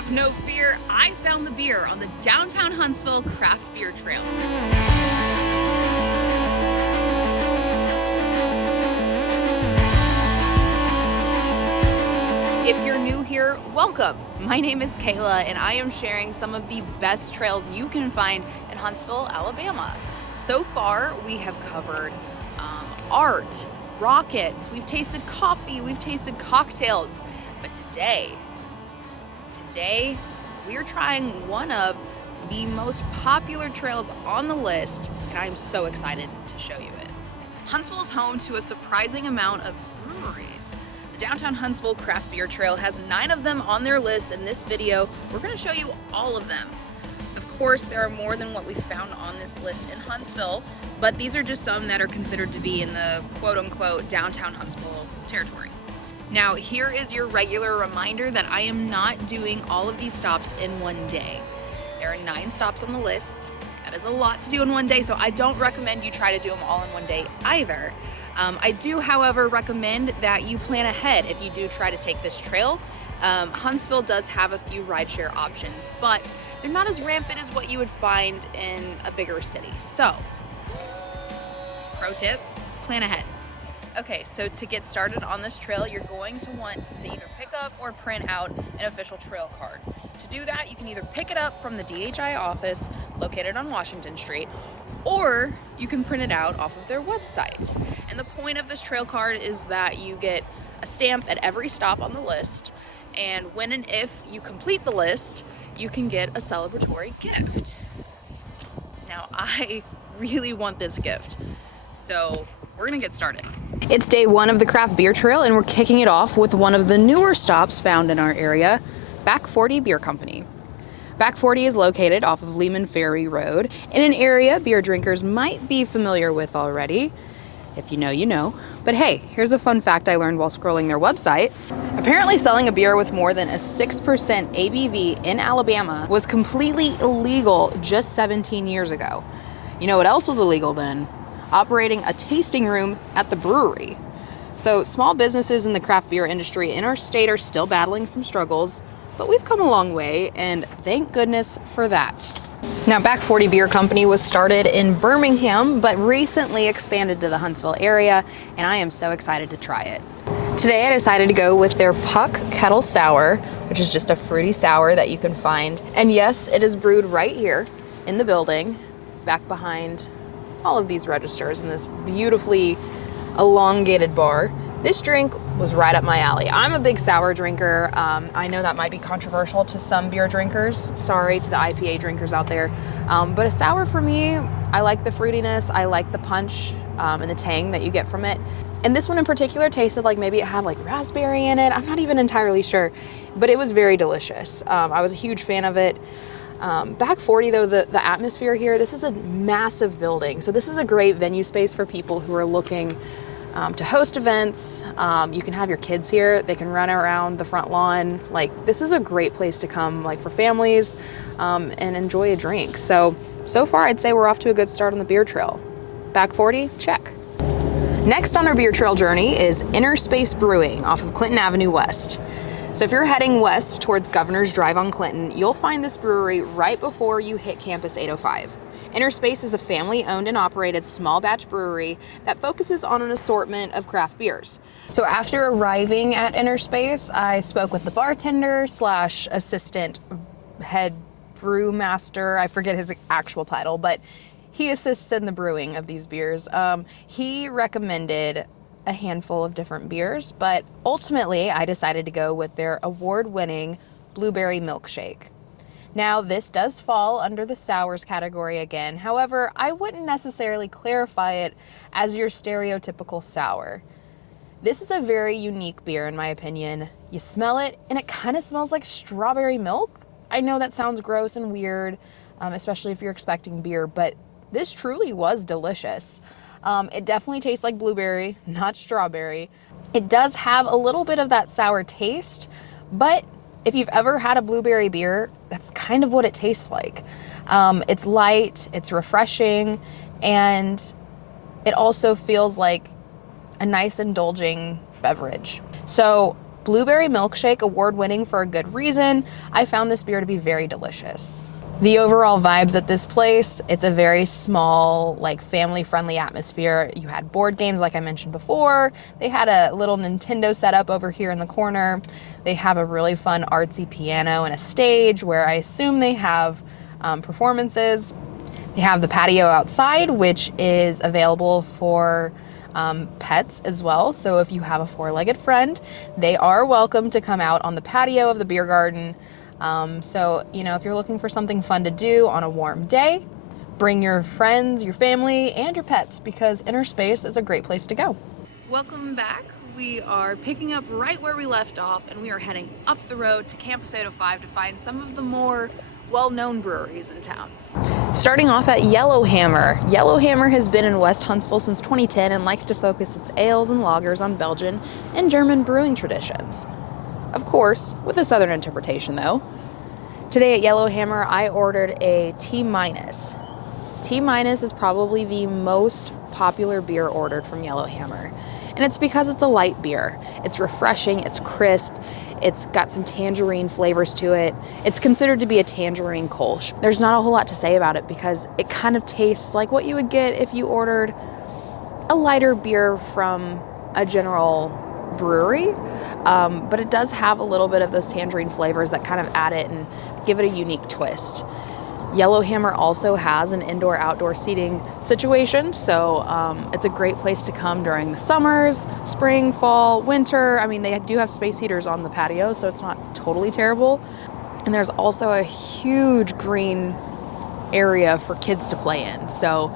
Have no fear, I found the beer on the downtown Huntsville Craft Beer Trail. If you're new here, welcome. My name is Kayla and I am sharing some of the best trails you can find in Huntsville, Alabama. So far, we have covered art, rockets, we've tasted coffee, we've tasted cocktails, but today we're trying one of the most popular trails on the list, and I'm so excited to show you it. Huntsville's home to a surprising amount of breweries. The downtown Huntsville Craft Beer Trail has 9 of them on their list. In this video, we're going to show you all of them. Of course, there are more than what we found on this list in Huntsville, but these are just some that are considered to be in the quote-unquote downtown Huntsville territory. Now, here is your regular reminder that I am not doing all of these stops in one day. There are 9 stops on the list. That is a lot to do in one day, so I don't recommend you try to do them all in one day either. I do, however, recommend that you plan ahead if you do try to take this trail. Huntsville does have a few rideshare options, but they're not as rampant as what you would find in a bigger city. So, pro tip, plan ahead. Okay, so to get started on this trail, you're going to want to either pick up or print out an official trail card. To do that, you can either pick it up from the DHI office located on Washington Street, or you can print it out off of their website. And the point of this trail card is that you get a stamp at every stop on the list, and when and if you complete the list, you can get a celebratory gift. Now, I really want this gift, so we're gonna get started. It's day 1 of the Craft Beer Trail, and we're kicking it off with one of the newer stops found in our area, Back 40 Beer Company. Back 40 is located off of Lehman Ferry Road in an area beer drinkers might be familiar with already. If you know, you know. But hey, here's a fun fact I learned while scrolling their website. Apparently selling a beer with more than a 6% ABV in Alabama was completely illegal just 17 years ago. You know what else was illegal then? Operating a tasting room at the brewery. So small businesses in the craft beer industry in our state are still battling some struggles, but we've come a long way, and thank goodness for that. Now, Back 40 Beer Company was started in Birmingham, but recently expanded to the Huntsville area, and I am so excited to try it. Today I decided to go with their Puck Kettle Sour, which is just a fruity sour that you can find. And yes, it is brewed right here in the building, back behind all of these registers in this beautifully elongated bar. This drink was right up my alley. I'm a big sour drinker. I know that might be controversial to some beer drinkers. Sorry to the IPA drinkers out there. But a sour for me, I like the fruitiness, I like the punch and the tang that you get from it. And this one in particular tasted like maybe it had like raspberry in it. I'm not even entirely sure, but it was very delicious. I was a huge fan of it. Back 40 though, the atmosphere here, this is a massive building. So this is a great venue space for people who are looking to host events. You can have your kids here. They can run around the front lawn. Like, this is a great place to come, like, for families and enjoy a drink. So far, I'd say we're off to a good start on the beer trail. Back 40, check. Next on our beer trail journey is Innerspace Brewing off of Clinton Avenue West. So if you're heading west towards Governor's Drive on Clinton, you'll find this brewery right before you hit Campus 805. Innerspace is a family-owned and operated small batch brewery that focuses on an assortment of craft beers. So after arriving at Innerspace, I spoke with the bartender slash assistant head brewmaster. I forget his actual title, but he assists in the brewing of these beers. He recommended a handful of different beers, but ultimately I decided to go with their award-winning blueberry milkshake. Now, this does fall under the sours category again. However, I wouldn't necessarily clarify it as your stereotypical sour. This is a very unique beer in my opinion. You smell it and it kind of smells like strawberry milk. I know that sounds gross and weird, especially if you're expecting beer, but this truly was delicious. It definitely tastes like blueberry, not strawberry. It does have a little bit of that sour taste, but if you've ever had a blueberry beer, that's kind of what it tastes like. It's light, it's refreshing, and it also feels like a nice indulging beverage. So Blueberry milkshake, award-winning for a good reason. I found this beer to be very delicious. The overall vibes at this place, it's a very small, like family-friendly atmosphere. You had board games like I mentioned before. They had a little Nintendo setup over here in the corner. They have a really fun artsy piano and a stage where I assume they have performances. They have the patio outside, which is available for pets as well. So if you have a four-legged friend, they are welcome to come out on the patio of the beer garden. So, you know, if you're looking for something fun to do on a warm day, bring your friends, your family, and your pets, because Innerspace is a great place to go. Welcome back. We are picking up right where we left off, and we are heading up the road to Campus 805 to find some of the more well-known breweries in town. Starting off at Yellowhammer. Yellowhammer has been in West Huntsville since 2010 and likes to focus its ales and lagers on Belgian and German brewing traditions. Of course, with a southern interpretation though. Today at Yellowhammer, I ordered a T-. T- is probably the most popular beer ordered from Yellowhammer. And it's because it's a light beer. It's refreshing, it's crisp, it's got some tangerine flavors to it. It's considered to be a tangerine Kolsch. There's not a whole lot to say about it because it kind of tastes like what you would get if you ordered a lighter beer from a general brewery. But it does have a little bit of those tangerine flavors that kind of add it and give it a unique twist. Yellowhammer also has an indoor-outdoor seating situation, so it's a great place to come during the summers, spring, fall, winter. I mean, they do have space heaters on the patio, so it's not totally terrible. And there's also a huge green area for kids to play in, so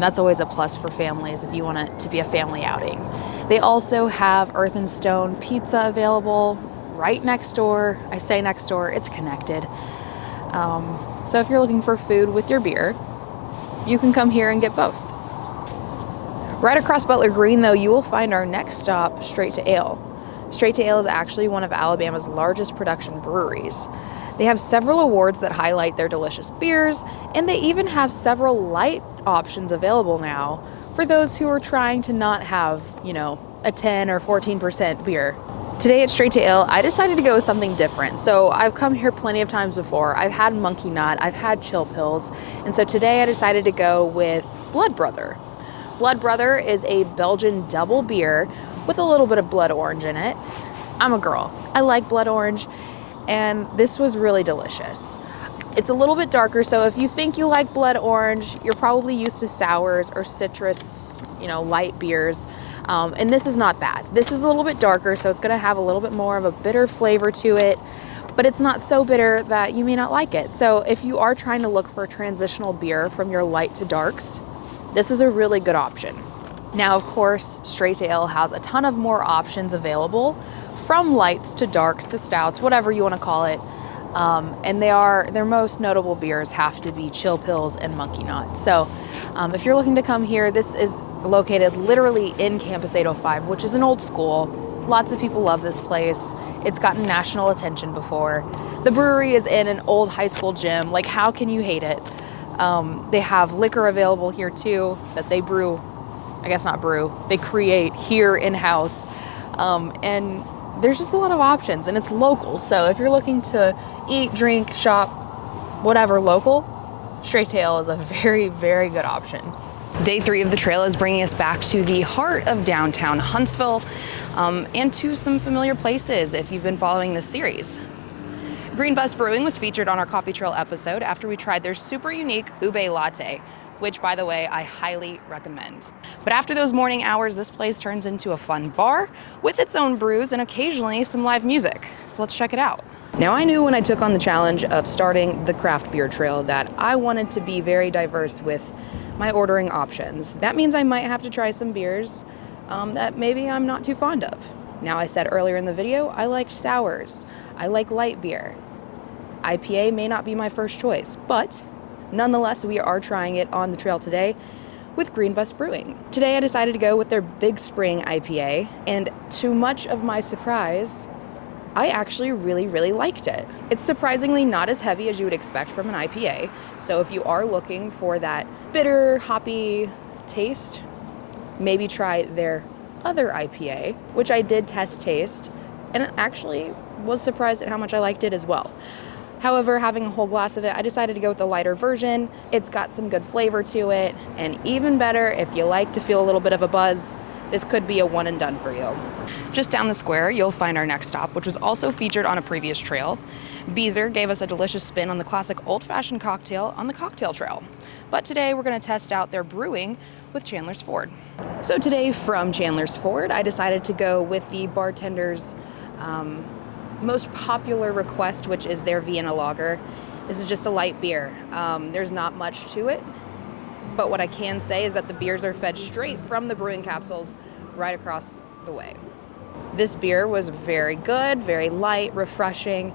that's always a plus for families if you want it to be a family outing. They also have Earth and Stone pizza available right next door. I say next door, it's connected. So if you're looking for food with your beer, you can come here and get both. Right across Butler Green, though, you will find our next stop, Straight to Ale. Straight to Ale is actually one of Alabama's largest production breweries. They have several awards that highlight their delicious beers, and they even have several light options available now for those who are trying to not have, you know, a 10 or 14% beer. Today at Straight to Ale, I decided to go with something different. So I've come here plenty of times before. I've had Monkey Nut, I've had Chill Pills, and so today I decided to go with Blood Brother. Blood Brother is a Belgian double beer with a little bit of blood orange in it. I'm a girl. I like blood orange, and this was really delicious. It's a little bit darker, so if you think you like blood orange, you're probably used to sours or citrus, you know, light beers. And this is not that. This is a little bit darker, so it's gonna have a little bit more of a bitter flavor to it, but it's not so bitter that you may not like it. So if you are trying to look for a transitional beer from your light to darks, this is a really good option. Now, of course, Straight to Ale has a ton of more options available, from lights to darks to stouts, whatever you wanna call it. And their most notable beers have to be Chill Pills and Monkey Nut. So if you're looking to come here, this is located literally in Campus 805, which is an old school. Lots of people love this place. It's gotten national attention before. The brewery is in an old high school gym. Like, how can you hate it? They have liquor available here too that they brew, I guess not brew, they create here in-house. And there's just a lot of options, and it's local. So if you're looking to eat, drink, shop, whatever local, Straight to Ale is a very, very good option. Day 3 of the trail is bringing us back to the heart of downtown Huntsville, and to some familiar places if you've been following this series. Bus Brewing was featured on our Coffee Trail episode after we tried their super unique ube latte, which, by the way, I highly recommend. But after those morning hours, this place turns into a fun bar with its own brews and occasionally some live music. So let's check it out. Now, I knew when I took on the challenge of starting the craft beer trail that I wanted to be very diverse with my ordering options. That means I might have to try some beers that maybe I'm not too fond of. Now, I said earlier in the video, I like sours. I like light beer. IPA may not be my first choice, but nonetheless, we are trying it on the trail today with Bus Brewing. Today I decided to go with their Big Spring IPA, and to much of my surprise, I actually really, really liked it. It's surprisingly not as heavy as you would expect from an IPA, so if you are looking for that bitter, hoppy taste, maybe try their other IPA, which I did test taste. and actually was surprised at how much I liked it as well. However, having a whole glass of it, I decided to go with the lighter version. It's got some good flavor to it, and even better, if you like to feel a little bit of a buzz, this could be a one and done for you. Just down the square, you'll find our next stop, which was also featured on a previous trail. Beezer gave us a delicious spin on the classic old-fashioned cocktail on the cocktail trail. But today we're gonna test out their brewing with Chandler's Ford. So today from Chandler's Ford, I decided to go with the bartender's most popular request, which is their Vienna lager. This is just a light beer. There's not much to it, but what I can say is that the beers are fed straight from the brewing capsules right across the way. This beer was very good, very light, refreshing,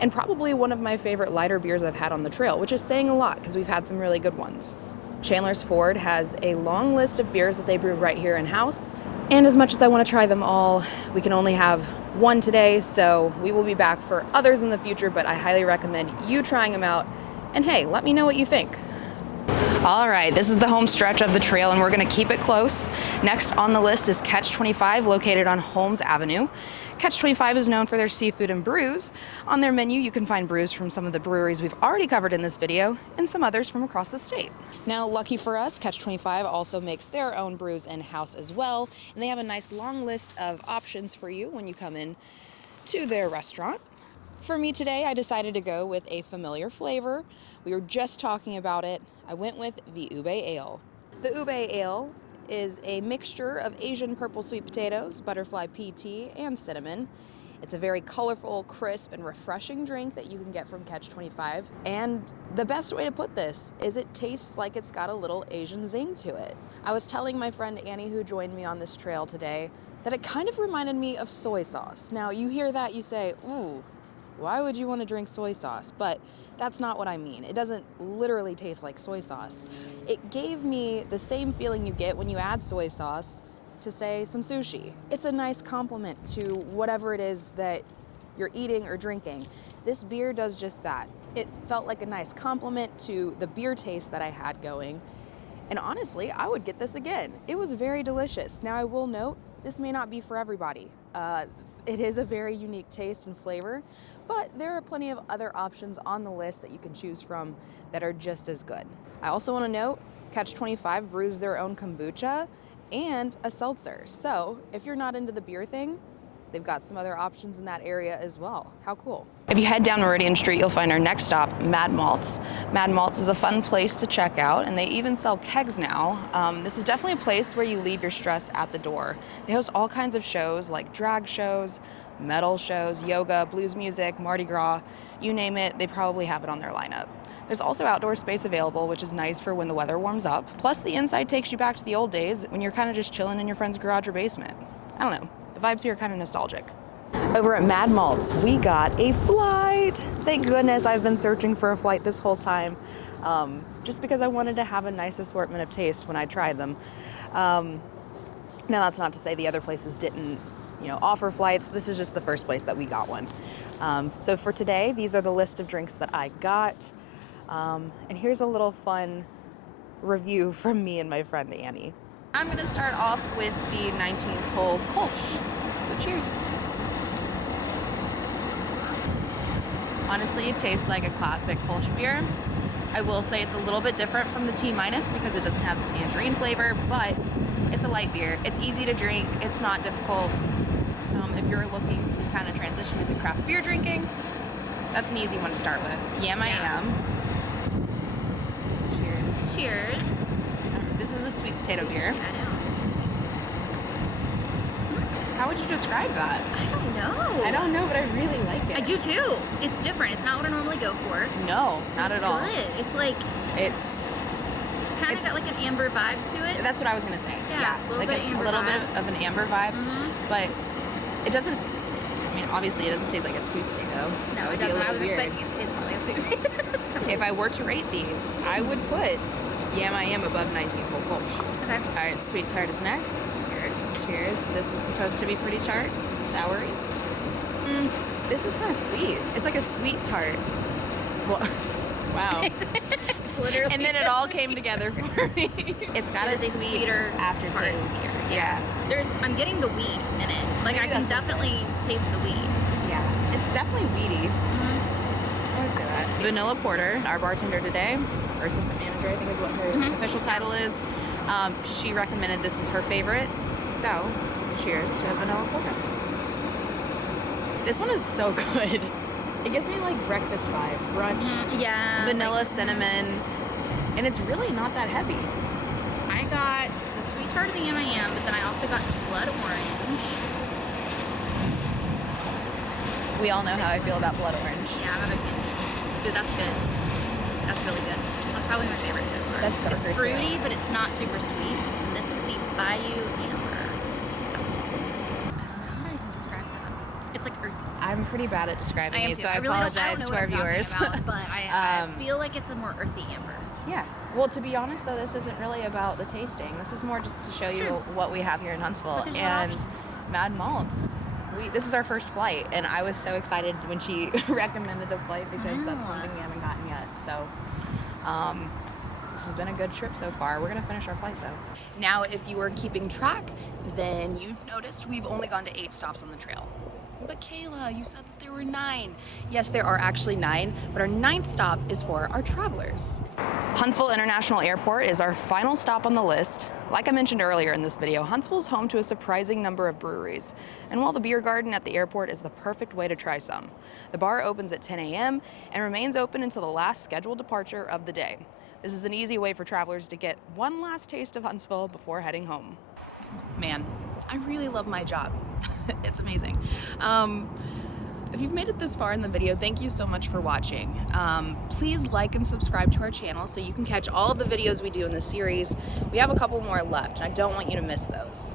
and probably one of my favorite lighter beers I've had on the trail, which is saying a lot because we've had some really good ones. Chandler's Ford has a long list of beers that they brew right here in-house, and as much as I want to try them all, we can only have one today, so we will be back for others in the future, but I highly recommend you trying them out, and hey, let me know what you think. All right, this is the home stretch of the trail, and we're gonna keep it close. Next on the list is Catch 25, located on Holmes Avenue. Catch 25 is known for their seafood and brews. On their menu, you can find brews from some of the breweries we've already covered in this video, and some others from across the state. Now, lucky for us, Catch 25 also makes their own brews in-house as well, and they have a nice long list of options for you when you come in to their restaurant. For me today, I decided to go with a familiar flavor. We were just talking about it. I went with the Ube Ale. The Ube Ale is a mixture of Asian purple sweet potatoes, butterfly pea tea, and cinnamon. It's a very colorful, crisp, and refreshing drink that you can get from Catch 25. And the best way to put this is it tastes like it's got a little Asian zing to it. I was telling my friend Annie, who joined me on this trail today, that it kind of reminded me of soy sauce. Now, you hear that, you say, ooh, why would you want to drink soy sauce? But that's not what I mean. It doesn't literally taste like soy sauce. It gave me the same feeling you get when you add soy sauce to, say, some sushi. It's a nice compliment to whatever it is that you're eating or drinking. This beer does just that. It felt like a nice compliment to the beer taste that I had going. And honestly, I would get this again. It was very delicious. Now, I will note, this may not be for everybody. It is a very unique taste and flavor, but there are plenty of other options on the list that you can choose from that are just as good. I also want to note, Catch 25 brews their own kombucha and a seltzer. So if you're not into the beer thing, they've got some other options in that area as well. How cool. If you head down Meridian Street, you'll find our next stop, Mad Malts. Mad Malts is a fun place to check out, and they even sell kegs now. This is definitely a place where you leave your stress at the door. They host all kinds of shows like drag shows, metal shows, yoga, blues music, Mardi Gras, you name it, they probably have it on their lineup. There's also outdoor space available, which is nice for when the weather warms up. Plus, the inside takes you back to the old days when you're kind of just chilling in your friend's garage or basement. I don't know, the vibes here are kind of nostalgic. Over at Mad Malts, we got a flight. Thank goodness I've been searching for a flight this whole time, just because I wanted to have a nice assortment of tastes when I tried them. Now, that's not to say the other places didn't offer flights. This is just the first place that we got one. So for today, these are the list of drinks that I got. And here's a little fun review from me and my friend Annie. I'm gonna start off with the 19th hole Kolsch. So cheers. Honestly, it tastes like a classic Kolsch beer. I will say it's a little bit different from the T- because it doesn't have the tangerine flavor, but it's a light beer. It's easy to drink. It's not difficult. If you're looking to kind of transition into craft beer drinking, that's an easy one to start with. Yam I Am. Cheers. Cheers. This is a sweet potato beer. Yeah, I know. How would you describe that? I don't know, but I really like it. I do too. It's different. It's not what I normally go for. No, not at all. It's good. It's like It's kind of got like an amber vibe to it. That's what I was gonna say. Yeah, a little bit amber vibe. Of an amber vibe, but it doesn't. I mean, obviously, it doesn't taste like a sweet potato. No, it doesn't. I was expecting it to taste more like a sweet potato. If I were to rate these, I would put Yam I Am above 19 Hole Kolsch. Okay. All right, sweet tart is next. Cheers. Cheers. This is supposed to be pretty tart. Soury. This is kind of sweet. It's like a sweet tart. Well, wow. It's literally. And then it all came together for me. It's got a There's a sweet sweeter aftertaste. part here. Yeah. I'm getting the wheat in it. Like Maybe I can that's what it definitely taste the wheat. Yeah. It's definitely weedy. I would say that. Vanilla Porter, our bartender today, or assistant manager, I think is what her official title is. She recommended this is her favorite. So, cheers to Vanilla Porter. This one is so good. It gives me like breakfast vibes, brunch, Yeah. vanilla, cinnamon, and it's really not that heavy. I got the sweet tart of the M&M, but then I also got blood orange. We all know how I feel about blood orange. Yeah, I'm a big fan. Dude, that's good. That's really good. That's probably my favorite so far. That's darker, It's fruity, but it's not super sweet. And this is the Bayou Amber. I don't know how I can describe that. It's like earthy. I'm pretty bad at describing these, so I really apologize don't know to our what I'm talking viewers. about, but I feel like it's a more earthy amber. Yeah. Well, to be honest, though, this isn't really about the tasting. This is more just to show you what we have here in Huntsville. But there's more And options. Mad Malts. This is our first flight, and I was so excited when she recommended a flight because that's something we haven't gotten yet. So, this has been a good trip so far. We're gonna finish our flight though. Now, if you were keeping track, then you've noticed we've only gone to 8 stops on the trail. But Kayla, you said that there were 9. Yes, there are actually 9, but our 9th stop is for our travelers. Huntsville International Airport is our final stop on the list. Like I mentioned earlier in this video, Huntsville is home to a surprising number of breweries. And while the beer garden at the airport is the perfect way to try some, the bar opens at 10 a.m. and remains open until the last scheduled departure of the day. This is an easy way for travelers to get one last taste of Huntsville before heading home. Man, I really love my job. It's amazing. If you've made it this far in the video, thank you so much for watching. Please like and subscribe to our channel so you can catch all of the videos we do in this series. We have a couple more left, and I don't want you to miss those.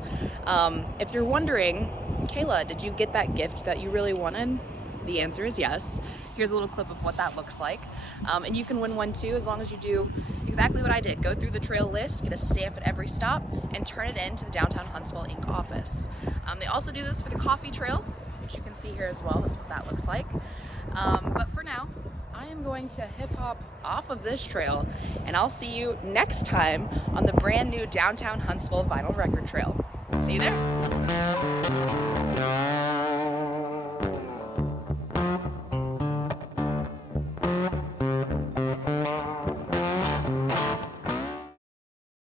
If you're wondering, Kayla, did you get that gift that you really wanted? The answer is yes. Here's a little clip of what that looks like. And you can win one too, as long as you do exactly what I did. Go through the trail list, get a stamp at every stop, and turn it in to the Downtown Huntsville Inc. office. They also do this for the coffee trail, which you can see here as well. That's what that looks like. But for now, I am going to hip hop off of this trail, and I'll see you next time on the brand new Downtown Huntsville Vinyl Record Trail. See you there.